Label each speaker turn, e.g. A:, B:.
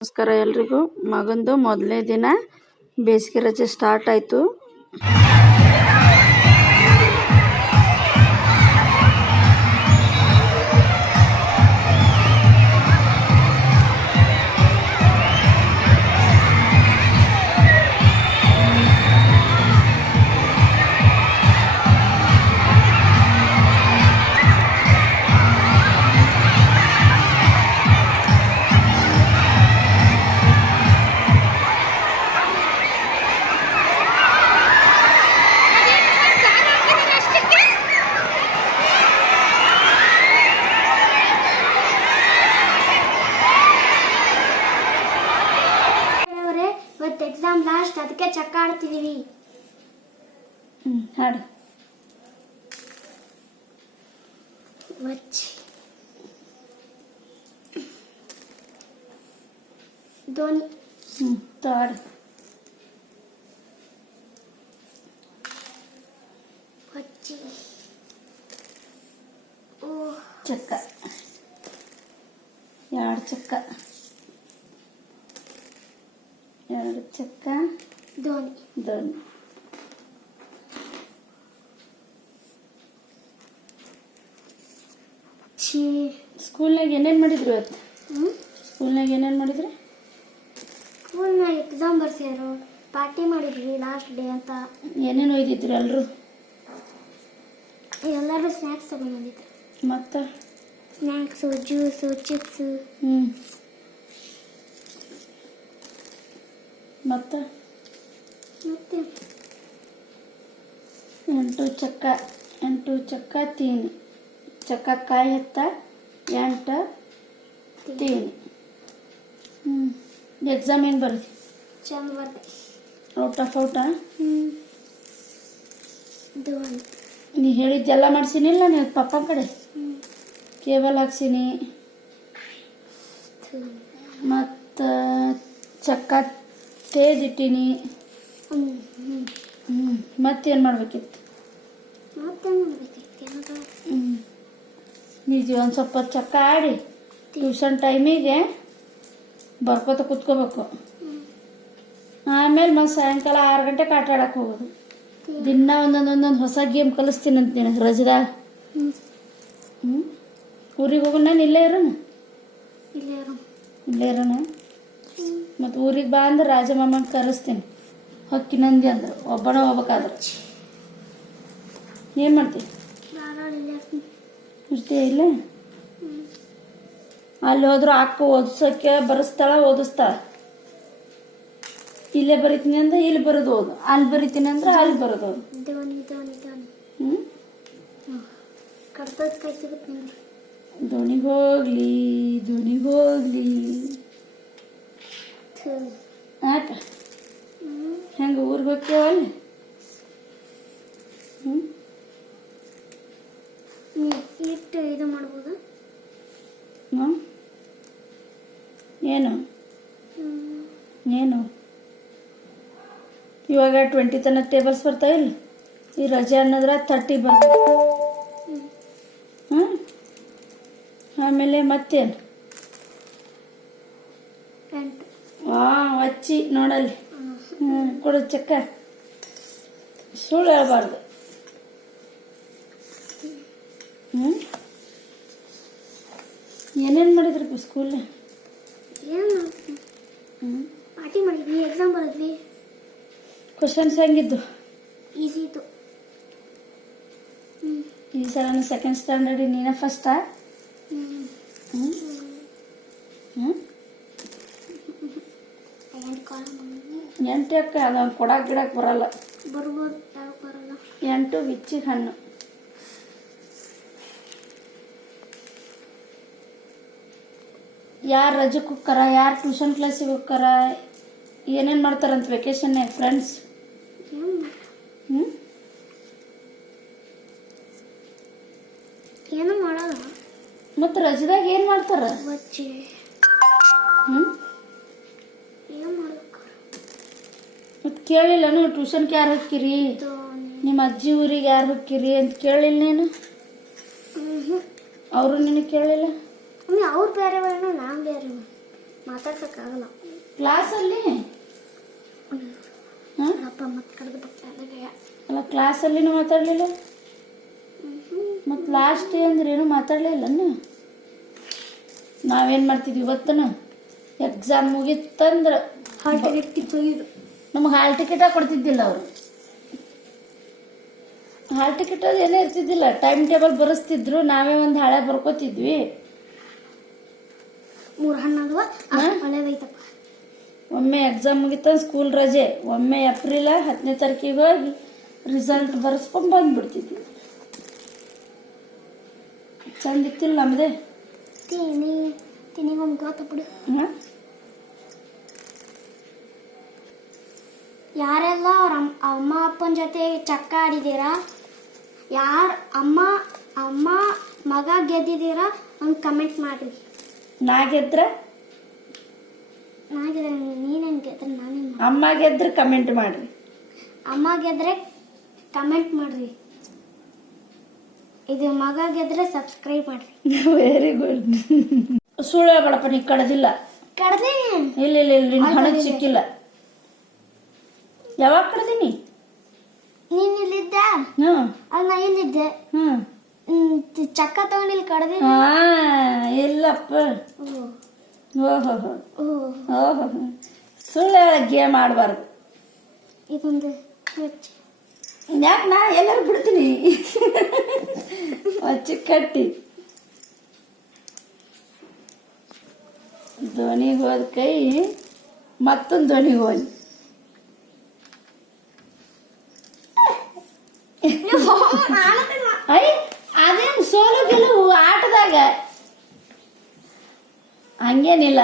A: ನಮಸ್ಕಾರ ಎಲ್ರಿಗೂ. ಮಗಂದು ಮೊದಲನೇ ದಿನ ಬೇಸಿಗೆ ರಜೆ ಸ್ಟಾರ್ಟ್ ಆಯಿತು.
B: ಆಡ್ತಿದೀವಿ
A: ಹ್ಞೂ ಹಾಡು
B: ವಚ್ ಧೋನಿ
A: ಹ್ಞೂ ಹಾಡು
B: ವಚ್ಚಿ ಓ
A: ಚಕ್ಕ ಎರಡು ಚಕ್ಕ ಎರಡು ಚಕ್ಕ
B: ಧೋನಿ
A: ಧೋನಿ
B: ಛೀ.
A: ಸ್ಕೂಲ್ನಾಗ ಏನೇನು ಮಾಡಿದ್ರು ಇವತ್ತು? ಸ್ಕೂಲ್ನಾಗ ಏನೇನು ಮಾಡಿದ್ರಿ?
B: ಸ್ಕೂಲ್ನಾಗ ಎಕ್ಸಾಮ್ ಬರ್ಸಿದ್ರು ಪಾರ್ಟಿ ಮಾಡಿದ್ವಿ ಲಾಸ್ಟ್ ಡೇ ಅಂತ.
A: ಏನೇನು ಒಯ್ದಿದ್ರು ಎಲ್ಲರೂ
B: ಎಲ್ಲರೂ ಸ್ನ್ಯಾಕ್ಸ್ ತಗೊಂಡ್ಬಂದಿದ್ರು
A: ಮತ್ತು?
B: ಸ್ನ್ಯಾಕ್ಸು ಜ್ಯೂಸು ಚಿಪ್ಸು
A: ಹ್ಞೂ ಮತ್ತು?
B: ಮತ್ತೆ
A: ಎಂಟು ಚಕ್ಕ ಎಂಟು ಚಕ್ಕ ತೀನಿ. ಚಕ್ಕ ಕಾಯಿ ಹತ್ತ ಎಂಟು ತೀನಿ. ಹ್ಞೂ ಎಕ್ಸಾಮ್ ಹೆಂಗೆ ಬರ್ದಿ
B: ಚಂದ ಬರ್ದೆ
A: ಔಟ್ ಆಫ್ ಔಟಾ
B: ಹ್ಞೂ
A: ನೀ ಹೇಳಿದ್ದೆಲ್ಲ ಮಾಡ್ಸಿನಿಲ್ಲ ನೀವು ಪಪ್ಪ ಕಡೆ? ಕೇಬಲ್ ಹಾಕ್ಸೀನಿ. ಮತ್ತು ಚಕ್ಕ ತೇದಿಟ್ಟೀನಿ
B: ಹ್ಞೂ
A: ಮತ್ತೇನು ಮಾಡ್ಬೇಕಿತ್ತು? ನಿಜ ಒಂದು ಸ್ವಲ್ಪ ಚಕ್ಕ ಆಡಿ ಟ್ಯೂಷನ್ ಟೈಮಿಗೆ ಬರ್ಕೋತ ಕುತ್ಕೋಬೇಕು. ಆಮೇಲೆ ಮತ್ತೆ ಸಾಯಂಕಾಲ ಆರು ಗಂಟೆಗೆ ಆಟ ಆಡಕ್ಕೆ ಹೋಗೋದು. ದಿನ ಒಂದೊಂದು ಒಂದೊಂದು ಹೊಸ ಗೇಮ್ ಕಲಿಸ್ತೀನಂತ ನೀನು ರಜದಾಗ
B: ಹ್ಞೂ
A: ಊರಿಗೆ ಹೋಗೋಣ ನಾನು ಇಲ್ಲೇ ಇರೋಣ
B: ಇಲ್ಲೇ ಇರು.
A: ಇಲ್ಲೇ ಇರೋಣ ಮತ್ತು ಊರಿಗೆ ಬಾ ಅಂದ್ರೆ ರಾಜಮಾಮನ ಕರೆಸ್ತೀನಿ. ಹೊಕ್ಕಿ ನಂದಿ ಅಂದ್ರೆ. ಒಬ್ಬನ ಹೋಗ್ಬೇಕಾದ್ರೆ. ಏನು ಮಾಡ್ತೀವಿ
B: ಇಲ್ಲೇ ಇರ್ತೀನಿ.
A: ಇರ್ತೀಯ ಇಲ್ಲ ಅಲ್ಲಿ ಹೋದ್ರು ಅಕ್ಕ ಓದಿಸೋಕೆ ಬರೆಸ್ತಾಳ ಓದಿಸ್ತಾಳ. ಇಲ್ಲೇ ಬರಿತೀನಿ ಅಂದ್ರೆ ಇಲ್ಲಿ ಬರೋದು ಓದು ಅಲ್ಲಿ ಬರಿತೀನಿ ಅಂದ್ರೆ ಅಲ್ಲಿ ಬರೋದು ಓದು ದೋಣಿಗೆ ಹೋಗ್ಲಿ ದೋಣಿಗೆ ಹೋಗ್ಲಿ. ಆಟ. ಹೆಂಗೆ ಊರಿಗೆ ಹೋಗ್ತೇವಲ್ಲ? ಹ್ಞೂ
B: ಇದು ಮಾಡ್ಬೋದು.
A: ಹ್ಞೂ ಏನು? ಏನು? ಇವಾಗ ಟ್ವೆಂಟಿ ತನಕ ಟೇಬಲ್ಸ್ ಬರ್ತಾವಿಲ್ಲ ಈ ರಜೆ ಅನ್ನೋದ್ರ ತರ್ಟಿ
B: ಬರ್ತದೆ
A: ಹ್ಞೂ ಆಮೇಲೆ ಮತ್ತೇನು? ಹಾಂ ಹಚ್ಚಿ ನೋಡಲ್ಲಿ. ಕೊಡು ಚಕ್ಕ. ಸುಳ್ಳು ಹೇಳ್ಬಾರ್ದು. ಹ್ಞೂ ಏನೇನು ಮಾಡಿದ್ರಪ್ಪ ಸ್ಕೂಲ್
B: ಪಾರ್ಟಿ ಮಾಡಿದ್ವಿ ಎಕ್ಸಾಮ್ ಬರೆದ್ವಿ.
A: ಕ್ವಶನ್ಸ್ ಹೆಂಗಿದ್ದು
B: ಈಸಿ ಇತ್ತು.
A: ಈ ಸಲ ಸೆಕೆಂಡ್ ಸ್ಟ್ಯಾಂಡರ್ಡ್ ನೀನೇ ಫಸ್ಟಾ
B: ಹ್ಞೂ
A: ಹ್ಞೂ
B: ಎಂಟು ಕಾಲ
A: ಅದೊಂದು ಕೊಡಕ್ಕೆ ಗಿಡಕ್ಕೆ ಬರಲ್ಲ.
B: ಬರ್ಬೋದು ಯಾವ ಬರಲ್ಲ
A: ಎಂಟು ಬಿಚ್ಚಿಗೆ ಹಣ್ಣು. ಯಾರು ರಜಕ್ಕೆ ಹೋಗ್ತಾರ ಯಾರು ಟ್ಯೂಷನ್ ಕ್ಲಾಸಿಗೆ ಹೋಗ್ತಾರ ಏನೇನು ಮಾಡ್ತಾರಂತ ವೆಕೇಶನ್ನಾಗ ಫ್ರೆಂಡ್ಸ್ ಹ್ಞೂ
B: ಏನು
A: ಮತ್ತು ರಜದಾಗ ಏನು ಮಾಡ್ತಾರ? ಕೇಳಿಲ್ಲ ನೀವು ಟ್ಯೂಷನ್ಗೆ ಯಾರು ಹೋಗ್ತೀರಿ? ನಿಮ್ಮ ಅಜ್ಜಿ ಊರಿಗೆ ಯಾರು ಹೋಗ್ತೀರಿ ಅಂತ ಕೇಳಿಲ್ಲ ನೀನು? ಅವರು ನಿನಗೆ ಕೇಳಿಲ್ಲ?
B: ಅವ್ರು ಬೇರೆ ಬೇರೆ ನಾನು ಬೇರೆ ಮಾತಾಡ್ಸೋಕ್ಕಾಗಲ್ಲ.
A: ಕ್ಲಾಸಲ್ಲಿ
B: ಅಪ್ಪ
A: ಅಲ್ಲ ಕ್ಲಾಸಲ್ಲಿನೂ ಮಾತಾಡಲಿಲ್ಲ? ಮತ್ತು ಲಾಸ್ಟ್ ಅಂದ್ರೆ ಏನು ಮಾತಾಡಲಿಲ್ಲ ನಾವೇನು ಮಾಡ್ತಿದ್ವಿ ಇವತ್ತನ? ಎಕ್ಸಾಮ್ ಮುಗಿತಂದ್ರೆ
B: ಹಾಗೆ ಇಟ್ಟಿತ್ತು ಕಿತ್ತೊಯ್ದು
A: ನಮ್ಗೆ ಹಾಲ್ ಟಿಕೆಟ ಕೊಡ್ತಿದ್ದಿಲ್ಲ ಅವರು. ಹಾಲ್ ಟಿಕೆಟ್ ಅದು ಏನೇ ಇರ್ತಿದ್ದಿಲ್ಲ. ಟೈಮ್ ಟೇಬಲ್ ಬರೆಸ್ತಿದ್ರು ನಾವೇ ಒಂದು ಹಾಳೆ ಬರ್ಕೋತಿದ್ವಿ.
B: ಮೂರು
A: ಹಣ್ಣು?
B: ಒಳ್ಳೇದೈತಪ್ಪ
A: ಒಮ್ಮೆ ಎಕ್ಸಾಮ್ ಮುಗಿತ ಸ್ಕೂಲ್ ರಜೆ. ಒಮ್ಮೆ ಏಪ್ರಿಲ ಹತ್ತನೇ ತಾರೀಕಿಗೆ ಹೋಗಿ ರಿಸಲ್ಟ್ ಬರೆಸ್ಕೊಂಡು ಬಂದ್ಬಿಡ್ತಿದ್ವಿ. ಚಂದ ಇತ್ತಿಲ್ಲ ನಮ್ಮದೇ
B: ತಿನಿ ಗೊತ್ತ ಬಿಡು.
A: ಹಾಂ?
B: ಯಾರೆಲ್ಲ ಅವ್ರ ಅಮ್ಮ ಅಮ್ಮ ಅಪ್ಪನ ಜೊತೆ ಚಕ್ಕ ಆಡಿದ್ದೀರಾ? ಯಾರು ಅಮ್ಮ ಅಮ್ಮ ಮಗ ಗೆದ್ದಿದ್ದೀರಾ? ಒಂದು ಕಮೆಂಟ್ ಮಾಡಿರಿ.
A: ನಾ ಗೆದ್ರೆ?
B: ನಾಗಿದ್ರೆ ನೀನೇನು ಗೆದ್ರೆ ನಾನೇನು
A: ಅಮ್ಮ ಗೆದ್ರೆ ಕಮೆಂಟ್ ಮಾಡ್ರಿ.
B: ಅಮ್ಮ ಗೆದ್ರೆ ಕಮೆಂಟ್ ಮಾಡ್ರಿ. ಇದು ಮಗ ಗೆದ್ರೆ ಸಬ್ಸ್ಕ್ರೈಬ್ ಮಾಡಿರಿ.
A: ವೆರಿ ಗುಡ್ ಸುಳ್ಳು ಹೇಳಪ್ಪ ನೀ ಕಡ್ದಿಲ್ಲ.
B: ಕಡ್ದೆ
A: ಇಲ್ಲ ಇಲ್ಲ ಇಲ್ಲ ಹಣ ಹಣಕ್ಕೆ ಸಿಕ್ಕಿಲ್ಲ. ಯಾವಾಗ ಕರೆದೀನಿ?
B: ನೀನ್ ಇಲ್ಲಿದ್ದ
A: ಹ್ಞೂ
B: ನಾ ಇಲ್ಲಿದ್ದೆ.
A: ಹ್ಞೂ.
B: ಚಕ್ಕ ತಗೊಂಡು ಇಲ್ಲಿ ಕಡ್ದೆ
A: ಹಾ. ಇಲ್ಲಪ್ಪ ಓಹೋ ಓಹೋ ಸುಳ್ಳು ಗೇಮ್ ಆಡಬಾರ್ದು
B: ಇದೊಂದು.
A: ಯಾಕೆ ನಾ ಎಲ್ಲರೂ ಬಿಡ್ತೀನಿ? ಹಚ್ಚಿ ಕಟ್ಟಿ ಧ್ವನಿಗೆ ಹೋದ ಕೈ ಮತ್ತೊಂದು ಧ್ವನಿಗೆ ಹೋಗಿ ಐ ಅದೇನು ಸೋಲು ಗೆಲುವು ಆಟದಾಗ ಹಂಗೇನಿಲ್ಲ